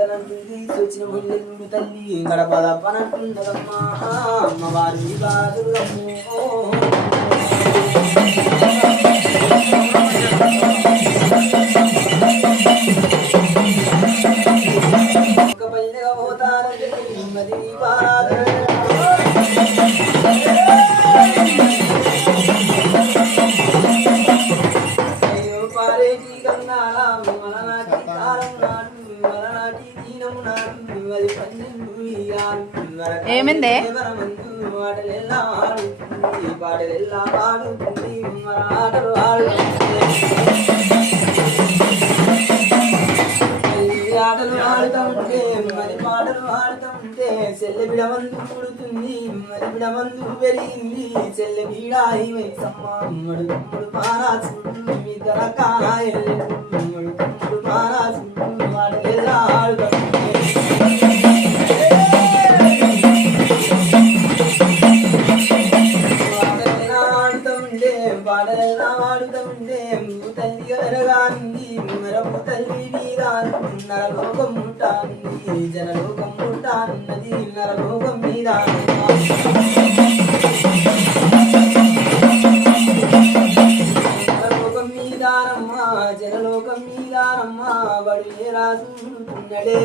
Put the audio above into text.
పోతనంటుంది వచ్చిన ముళ్ళు తల్లి గడప తప్పనంటుండదమ్మా అమ్మవారి బాధురమ్మో ఒక పల్లెగా పోతానంటే మది బాధ ఏమిందే పాటలెల్లా పాడుతుంది ఆటలు ఆడుతుంటే మరి పాటలు ఆడుతుంటే చెల్లె బిడమందు పుడుతుంది మరి బిడమందు పెరిగింది చెల్లె బీడాయి వయసమ్మ తమ్ముడు పారాసుడు ఇద్దర కాయలు తమ్ముడు పారాసుడు పాటలెల్లా ఆడుతుంటే పాటలెల్లా ఆడుతుంటే తల్లి గరగాంది మరపు తల్లి మీద నరలోకం ఉంటాంది జనలోకం ఉంటాన్నది నరలోకం మీద నరలోకం మీదానమ్మా జనలోకం మీదానమ్మా బడిలే రాసుకున్నడే